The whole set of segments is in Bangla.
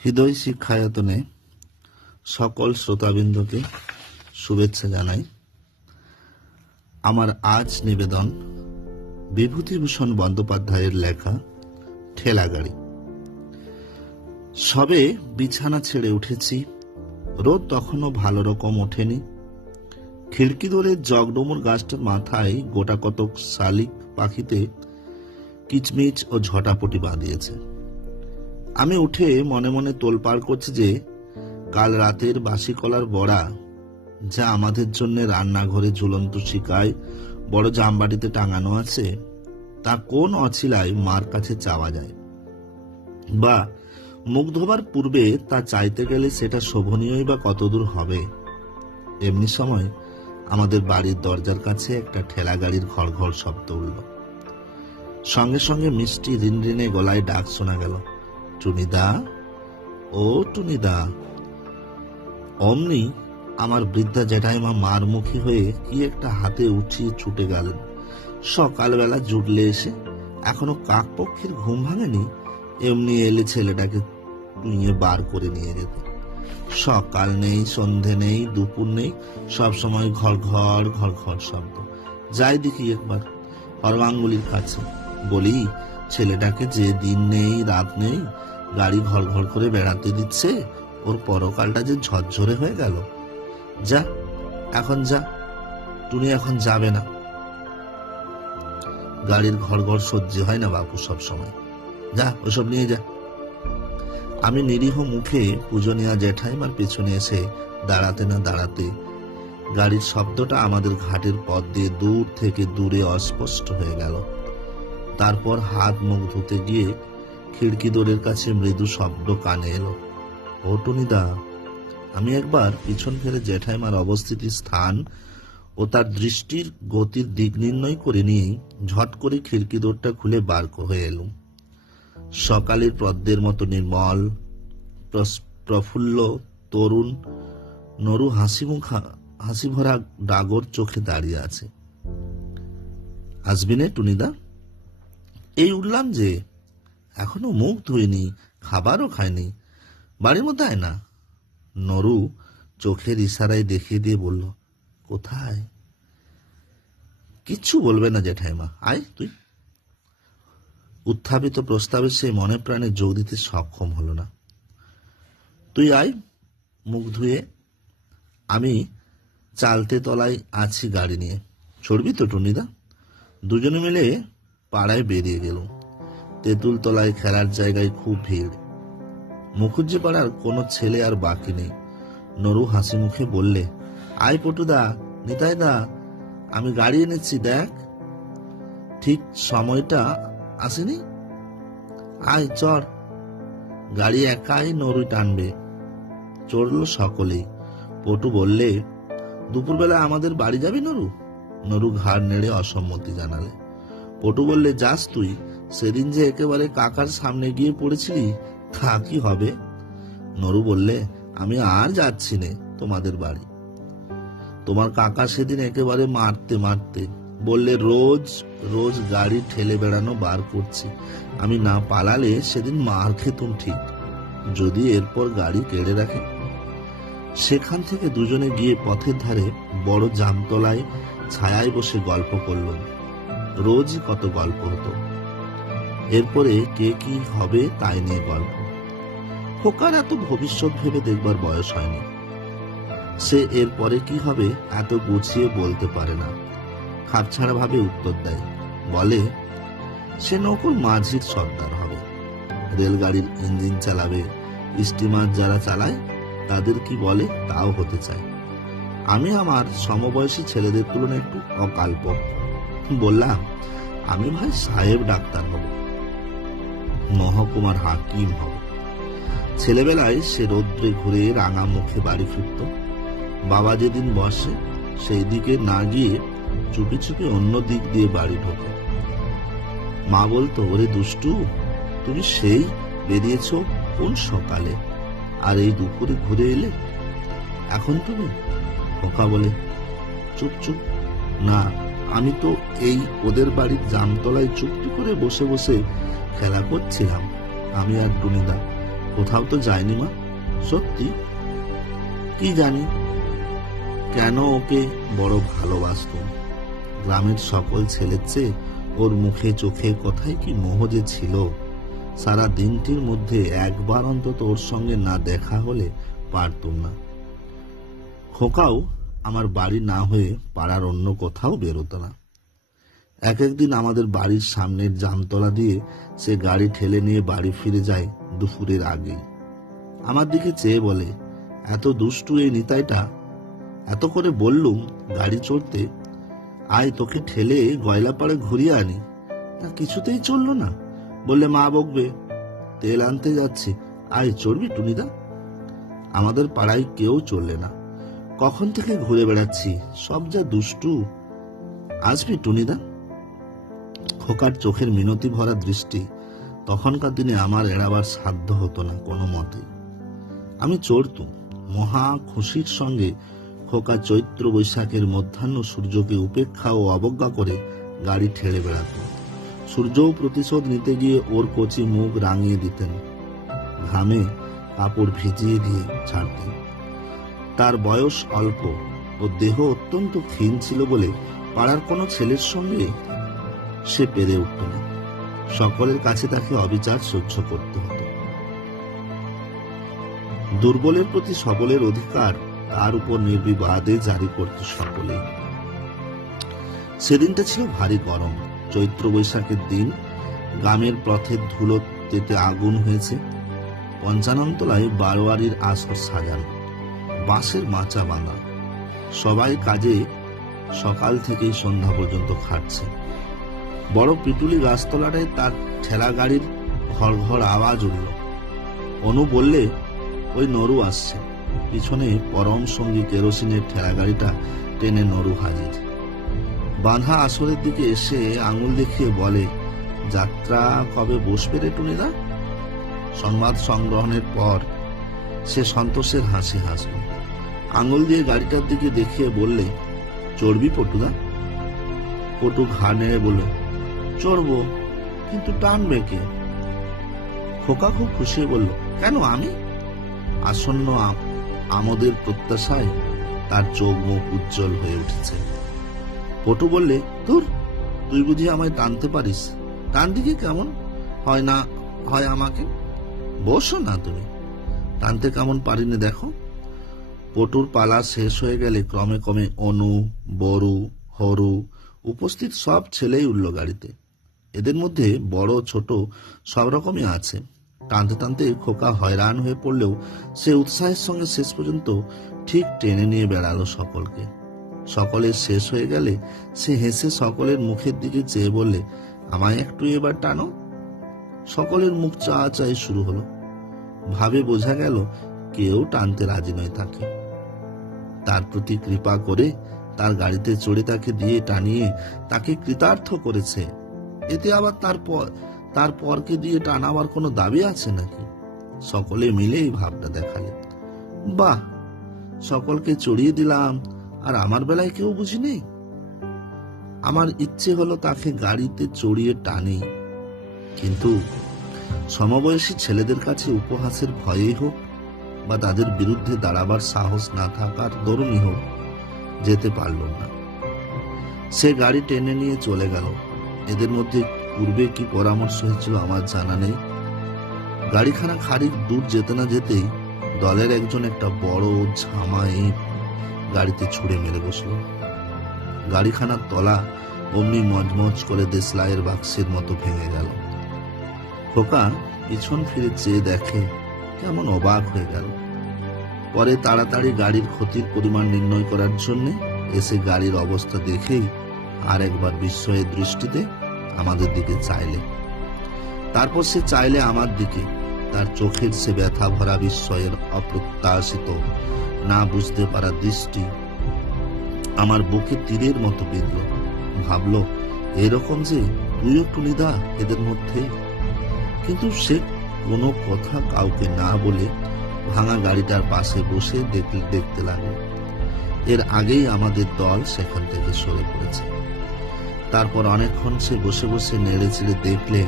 হৃদয় শিক্ষায়তনে সকল শ্রোতাবৃন্দকে শুভেচ্ছা জানাই। আমার আজ নিবেদন বিভূতিভূষণ বন্দ্যোপাধ্যায়ের লেখা ঠেলাগাড়ি। সবে বিছানা ছেড়ে উঠেছি, রোদ তখনও ভালো রকম ওঠেনি। খিড়কি ধরে জগডমুর গাছটার মাথায় গোটা কতক শালিক পাখিতে কিচমিচ ও ঝটাপটি বাঁধিয়েছে। আমি উঠে মনে মনে তোলপাড় করছি যে কাল রাতের বাসি কলার বড়া, যা আমাদের জন্য রান্নাঘরে ঝুলন্ত শিকায় বড় জামবাটিতে টাঙানো আছে, তা কোন অছিলায় মার কাছে চাওয়া যায়, বা মুখ ধোবার পূর্বে তা চাইতে গেলে সেটা শোভনীয়ই বা কতদূর হবে। এমনি সময় আমাদের বাড়ির দরজার কাছে একটা ঠেলা গাড়ির ঘড়ঘড় শব্দ উঠল। সঙ্গে সঙ্গে মিষ্টি রিনরিনে গলায় ডাক শোনা গেল, টুনিদা, ও টুনিদা। অমনি আমার বৃদ্ধা জ্যাঠাইমা মার মুখী হয়ে কি একটা হাতে উঠিয়ে ছুটে গেলেন। সকালবেলা জুটলে এসে এখনো কাক পক্ষীর ঘুম ভাঙেনি, এমনি এলে ছেলেটাকে নিয়ে বার করে নিয়ে যেতে। সকাল নেই, সন্ধে নেই, দুপুর নেই, সবসময় ঘর ঘর ঘর ঘর শব্দ। যাই দেখি একবার হরবাঙ্গুলির কাছে, বলি, ছেলেটাকে যে দিন নেই রাত নেই গাড়ি ঘর ঘর করে বেড়াতে দিচ্ছে, ওর পরকালটা যে ঝরঝরে হয়ে গেল। যা, এখন যা, টুনি এখন যাবে না। গাড়ির ঘর ঘর সহ্য হয় না বাপু সব সময়, যা ওসব নিয়ে যা। আমি নিরীহ মুখে পূজনীয়া জ্যাঠাইমার পেছনে এসে দাঁড়াতে না দাঁড়াতে গাড়ির শব্দটা আমাদের ঘাটের পথ দিয়ে দূর থেকে দূরে অস্পষ্ট হয়ে গেল। তারপর হাত মুখ ধুতে গিয়ে খিড়কি দোরের কাছে মৃদু শব্দ কানে এলো, ও টুনিদা। আমি একবার পিছন ফেলে জ্যাঠাইমার অবস্থিতির স্থান ও তার দৃষ্টির গতির দিক নির্ণয় করে নিয়েই ঝট করে খিড়কি দোরটা খুলে বার হয়ে এলুম। সকালের পদ্মের মতো নির্মল, প্রফুল্ল, তরুণ নরু হাসি ভরা ডাগর চোখে দাঁড়িয়ে আছে। আসবি নে টুনিদা? এই উঠলাম যে, এখনো মুখ ধুইনি, খাবারও খায়নি, বাড়ির মধ্যে আয় না। নরু চোখের ইশারায় দেখিয়ে দিয়ে বলল, কোথায়? কিচ্ছু বলবে না জ্যাঠাইমা, আয় তুই। উত্থাপিত প্রস্তাবে সে মনে প্রাণে যোগ দিতে সক্ষম হলো না। তুই আয়, মুখ ধুয়ে। আমি চালতে তলায় আছি গাড়ি নিয়ে, চড়বি তো টুনিদা? দুজনে মিলে পাড়ায় বেরিয়ে গেল। তেঁতুল তলায় খেলার জায়গায় খুব ভিড়। মুখুজ্জি পাড়ার কোনো ছেলে আর বাকি নেই। নরু হাসি মুখে বললে, আয় পটুদা, নিতাইদা, আমি গাড়ি এনেছি দেখ। ঠিক সময়টা আসেনি, আয় চড়। গাড়ি একাই নরু টানবে। চড়ল সকলেই। পটু বললে, দুপুরবেলা আমাদের বাড়ি যাবি নরু? নরু ঘাড় নেড়ে অসম্মতি জানালে। পটু বললে, যাস তুই, সেদিন যে একেবারে কাকার সামনে গিয়ে পড়েছিলি, তা কি হবে? নরু বললে, আমি আর যাচ্ছি নে তোমাদের বাড়ি। তোমার কাকা সেদিন একেবারে মারতে মারতে বললে, রোজ রোজ গাড়ি ঠেলে বেড়ানো বার করছি, আমি না পালালে সেদিন মার খেতুম ঠিক, যদি এরপর গাড়ি কেড়ে রাখে। সেখান থেকে দুজনে গিয়ে পথের ধারে বড় জামতলায় ছায়ায় বসে গল্প করলাম। রোজই কত গল্প হতো। এরপরে কে কি হবে তাই নিয়ে গল্প। খোকার এত ভবিষ্যৎ ভেবে দেখবার বয়স হয়নি। সে এরপরে কি হবে এত গুছিয়ে বলতে পারে না। খাপছাড়া ভাবে উত্তর দেয়, বলে, সে নৌকোর মাঝির সর্দার হবে, রেলগাড়ির ইঞ্জিন চালাবে, স্টিমার যারা চালায় তাদের কি বলে তাও হতে চায়। আমি আমার সমবয়সী ছেলেদের তুলনায় একটু অকাল্প। বললাম, আমি ভাই সাহেব ডাক্তার হব, মহকুমার হাকিম হব। ছেলেবেলায় সে রৌদ্রে ঘুরে রাঙা মুখে বাড়ি ফিরত। বাবা যেদিন বসে সেই দিকে না গিয়ে চুপি চুপি অন্য দিক দিয়ে বাড়ি ঢোকে। মা বলতো, ওরে দুষ্টু, তুমি সেই বেরিয়েছ কোন সকালে, আর এই দুপুরে ঘুরে এলে এখন তুমি? খোকা বলে, চুপ চুপ, না, আমি তো এই ওদের বাড়ির জামতলায় চুপটি করে বসে বসে খেলা করছিলাম, আমি আর টুনিদা। কোথাও তো যায়নি মা। সত্যি? কি জানি কেন ওকে বড় ভালোবাসতুম। গ্রামের সকল ছেলের চেয়ে ওর মুখে চোখে কথায় কি মোহ যে ছিল। সারা দিনটির মধ্যে একবার অন্তত ওর সঙ্গে না দেখা হলে পারতুম না। খোকাও আমার বাড়ি না হয়ে পাড়ার অন্য কোথাও বেরোতো না। এক একদিন আমাদের বাড়ির সামনের জামতলা দিয়ে সে গাড়ি ঠেলে নিয়ে বাড়ি ফিরে যায় দুপুরের আগেই। আমার দিকে চেয়ে বলে, এত দুষ্টু এই নিতাইটা। এত করে বললুম গাড়ি চড়তে, আয় তোকে ঠেলে গয়লাপাড়ে ঘুরিয়ে আনি, তা কিছুতেই চললো না। বললে মা বকবে। তেল আনতে যাচ্ছি, আয় চড়বি টুনিদা। আমাদের পাড়ায় কেউ চললে না। কখন থেকে ঘুরে বেড়াচ্ছি, সব যা দুষ্টু। আসবি টুনিদা? খোকার চোখের মিনতি ভরা দৃষ্টি তখনকার দিনে আমার এড়াবার সাধ্য হতো না কোনো মতে। আমি চড়তুম মহা খুশির সঙ্গে। খোকা চৈত্র বৈশাখের মধ্যাহ্ন সূর্যকে উপেক্ষা ও অবজ্ঞা করে গাড়ি ঠেলে বেড়াত। সূর্যও প্রতিশোধ নিতে গিয়ে ওর কচি মুখ রাঙিয়ে দিতেন, ঘামে কাপড় ভিজিয়ে দিয়ে ছাড়তেন। তার বয়স অল্প ও দেহ অত্যন্ত ক্ষীণ ছিল বলে পাড়ার কোনো ছেলের সঙ্গে সে পেরে উঠত না। সকলের কাছে তাকে অবিচার সহ্য করতে হতো। দুর্বলের প্রতি সবলের অধিকার তার উপর নির্বিবাদে জারি করত সকলে। সেদিনটা ছিল ভারী গরম। চৈত্র বৈশাখের দিন। গ্রামের পথের ধুলোতে আগুন হয়েছে। পঞ্চাননতলায় বারোয়ারির আসর সাজানো, বাঁশের মাচা বাঁধা। সবাই কাজে সকাল থেকেই সন্ধ্যা পর্যন্ত খাটছে। বড় পিটুলি গাছতলাটায় তার ঠেলা গাড়ির ঘর ঘর আওয়াজ উঠল। অনু বললে, ওই নরু আসছে। পিছনে পরম সঙ্গী কেরোসিনের ঠেলা গাড়িটা টেনে নরু হাজির। বাঁধা আসরের দিকে এসে আঙুল দেখিয়ে বলে, যাত্রা কবে বসবে রে টুনিদা? সংবাদ সংগ্রহণের পর সে সন্তোষের হাসি হাসল। আঙুল দিয়ে গাড়িটার দিকে দেখিয়ে বললে, চড়বি পটুদা? পটু ঘাড় নেড়ে বলল, চড়বো, কিন্তু টানবে কে? খোকা খুব খুশি বলল, কেন আমি? আসন্ন আমোদের প্রত্যাশায় তার চোখ মুখ উজ্জ্বল হয়ে উঠেছে। পটু বললে, ধুর, তুই বুঝি আমায় টানতে পারিস? টান দিকে কেমন হয় না হয় আমাকে বসো না তুমি। টানতে কেমন পারিনি দেখো। পটুর পালা শেষ হয়ে গেলে ক্রমে ক্রমে অনু, বরু, হরু উপস্থিত সব ছেলেই উঠল গাড়িতে। এদের মধ্যে বড় ছোট সব রকমই আছে। টানতে টানতে খোকা হয়রান হয়ে পড়লেও সে উৎসাহের সঙ্গে শেষ পর্যন্ত ঠিক টেনে নিয়ে বেড়ালো সকলকে। সকলের শেষ হয়ে গেলে সে হেসে সকলের মুখের দিকে চেয়ে বললে, আমায় একটু এবার টানো। সকলের মুখ চাই শুরু হলো। ভাবে বোঝা গেল কেউ টানতে রাজি নয় তাকে। তার প্রতি কৃপা করে তার গাড়িতে চড়ে তাকে দিয়ে টানিয়ে তাকে কৃতার্থ করেছে। এতে আবার তার পরকে দিয়ে টানাবার কোনো দাবি আছে নাকি? সকলে মিলে এই ভাবটা দেখালে। বাহ, সকলকে চড়িয়ে দিলাম, আর আমার বেলায় কেউ বুঝি নেই। আমার ইচ্ছে হলো তাকে গাড়িতে চড়িয়ে টানি, কিন্তু সমবয়সী ছেলেদের কাছে উপহাসের ভয়েই হোক বা তাদের বিরুদ্ধে দাঁড়াবার সাহস না থাকার দরুনই হোক, যেতে পারল না। সে গাড়ি টেনে নিয়ে চলে গেল। এদের মধ্যে পূর্বে কি পরামর্শ হয়েছিল আমার জানা নেই। গাড়িখানা খানিক দূর যেতে না যেতেই দলের একজন একটা বড় ঝামা ইট গাড়িতে ছুঁড়ে মেরে বসল। গাড়িখানার তলা অমনি মজমজ করে দেশলাইয়ের বাক্সের মতো ভেঙে গেল। খোকা পিছন ফিরে চেয়ে দেখে, কেমন অবাক হয়ে গেল। পরে তাড়াতাড়ি গাড়ির ক্ষতির পরিমাণ নির্ণয় করার জন্য এসে গাড়ির অবস্থা দেখেই আর একবার বিস্ময়ের দৃষ্টিতে আমাদের দিকে চাইলে। তারপর সে চাইলে আমার দিকে। তার চোখের সে ব্যথা ভরা বিস্ময়ের অপ্রত্যাশিত না বুঝতে পারা দৃষ্টি আমার বুকে তীরের মতো বিঁধল। ভাবল, এরকম যে তুইও টুনিদা এদের মধ্যে। কিন্তু সে কোনো কথা কাউকে না বলে ভাঙা গাড়িটার পাশে বসে দেখতে লাগলো। এর আগেই আমাদের দল সেখান থেকে সরে পড়েছে। তারপর অনেকক্ষণ সে বসে বসে নেড়ে চেড়ে দেখলে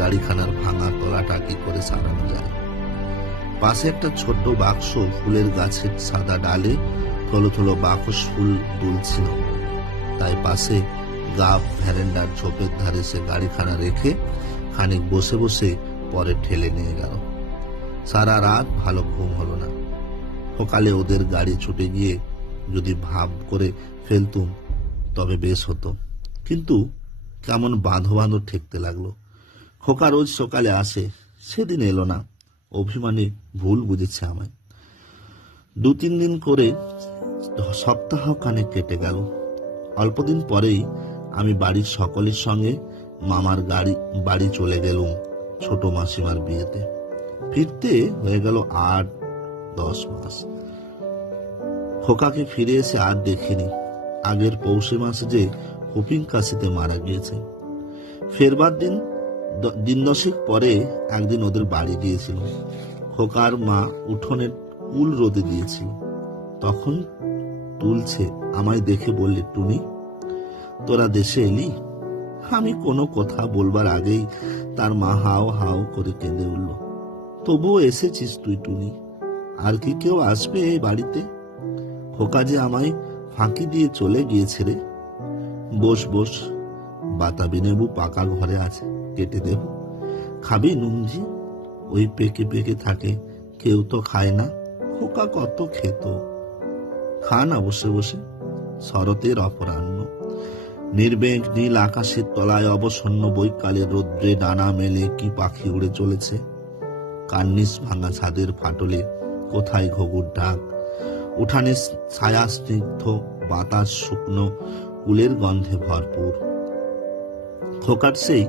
গাড়িখানার ভাঙা তলাটা কি করে সারানো যায়। পাশে একটা ছোট্ট বাক্স ফুলের গাছের সাদা ডালে থলো থলো বাকস ফুল দুলছিল। তাই পাশে গাব ভ্যারেন্ডার ঝোপের ধারে সে গাড়িখানা রেখে খানিক বসে বসে পরে ঠেলে নিয়ে গেল। সারা রাত ভালো ঘুম হলো না। সকালে ওদের গাড়ি ছুটে গিয়ে যদি ভাব করে ফেলতুম তবে বেশ হতো, কিন্তু কেমন বাঁধো বাঁধো ঠেকতে লাগলো। খোকা রোজ সকালে আসে, সেদিন এলো না। অভিমানী ভুল বুঝেছে আমায়। 2-3 দিন করে সপ্তাহ খানেক কেটে গেল। অল্পদিন পরেই আমি বাড়ির সকলের সঙ্গে মামার বাড়ি চলে গেলুম ছোট মাসিমার বিয়েতে। ফিরতে হয়ে গেল 8-10 মাস। খোকাকে ফিরে এসে আর দেখিনি। আগের পৌষে মাসে যে হুপিং কাশিতে মারা গিয়েছে। ফেরবার দিন 10 পরে একদিন ওদের বাড়ি গিয়েছিল। খোকার মা উঠোনের কুল রোদে দিয়েছিল, তখন তুলছে। আমায় দেখে বললে, টুনি, তোরা দেশে এলি? আমি কোনো কথা বলবার আগেই তার মা হাও হাও করে কেঁদে উঠল। তবুও এসেছিস তুই টুনি, আর কি কেউ আসবে এই বাড়িতে? খোকা যে আমায় ফাঁকি দিয়ে চলে গিয়েছে রে। বস বস, বাতাবি নেবু পাকা ঘরে আছে, কেটে দেব। খাবি নুনঝি? ওই পেকে পেকে থাকে, কেউ তো খায় না। খোকা কত খেত। খা না বসে বসে। শরতের অপরাহ্ন, নির্বেগ নীল আকাশের তলায় অবসন্ন বৈকালের রৌদ্রে ডানা মেলে কি পাখি উড়ে চলেছে। কার্নিস ভাঙা ছাদের ফাটলে কোথায় ঘুঘুর ডাক। উঠানে ছায়া স্নিগ্ধ, বাতাস শুকনো, কুলের গন্ধে ভরপুর। খোকার সেই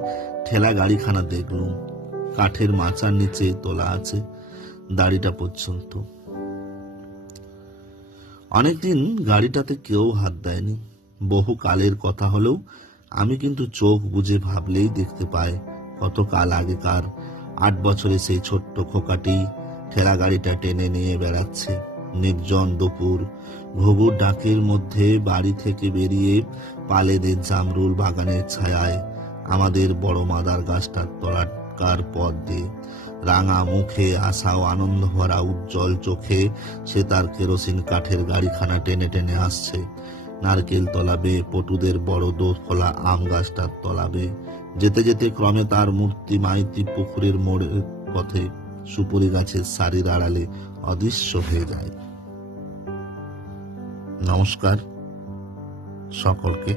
ঠেলা গাড়িখানা দেখলুম, কাঠের মাচার নিচে তোলা আছে দাড়িটা পর্যন্ত। অনেকদিন গাড়িটাতে কেউ হাত দেয়নি। বহু কালের কথা হলেও আমি কিন্তু চোখ বুঝে ভাবলেই দেখতে পাই কত কাল আগেকার 8 বছরে সেই ছোট্ট খোকাটি ঠেলা গাড়িটা টেনে নিয়ে বেড়াচ্ছে। নির্জন দুপুর, ঘুঘুর ডাকের মধ্যে বাড়ি থেকে বেরিয়ে পালেদের জামরুল বাগানের ছায়ায় আমাদের বড় মাদার গাছটার তলাকার পথ দিয়ে রাঙা মুখে আশা ও আনন্দ ভরা উজ্জ্বল চোখে সে তার কেরোসিন কাঠের গাড়িখানা টেনে টেনে আসছে। নারকেল তলাবে, পটুদের বড় দোখোলা আম গাছটার তলাবে। যেতে যেতে ক্রমে তার মূর্তি মাইতি পুকুরের মোড়ের পথে সুপুরি গাছের সারির আড়ালে অদৃশ্য হয়ে যায়। নমস্কার সকলকে।